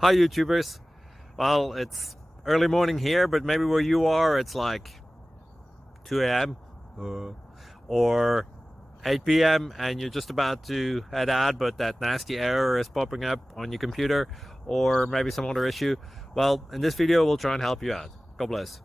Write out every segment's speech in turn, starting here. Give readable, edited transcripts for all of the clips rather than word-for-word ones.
Hi YouTubers. Well, it's early morning here, but maybe where you are it's like 2 a.m. or 8 p.m. and you're just about to head out, but that nasty error is popping up on your computer, or maybe some other issue. Well, in this video we'll try and help you out. God bless.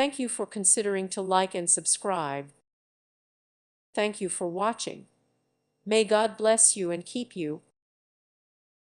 Thank you for considering to like and subscribe. Thank you for watching. May God bless you and keep you.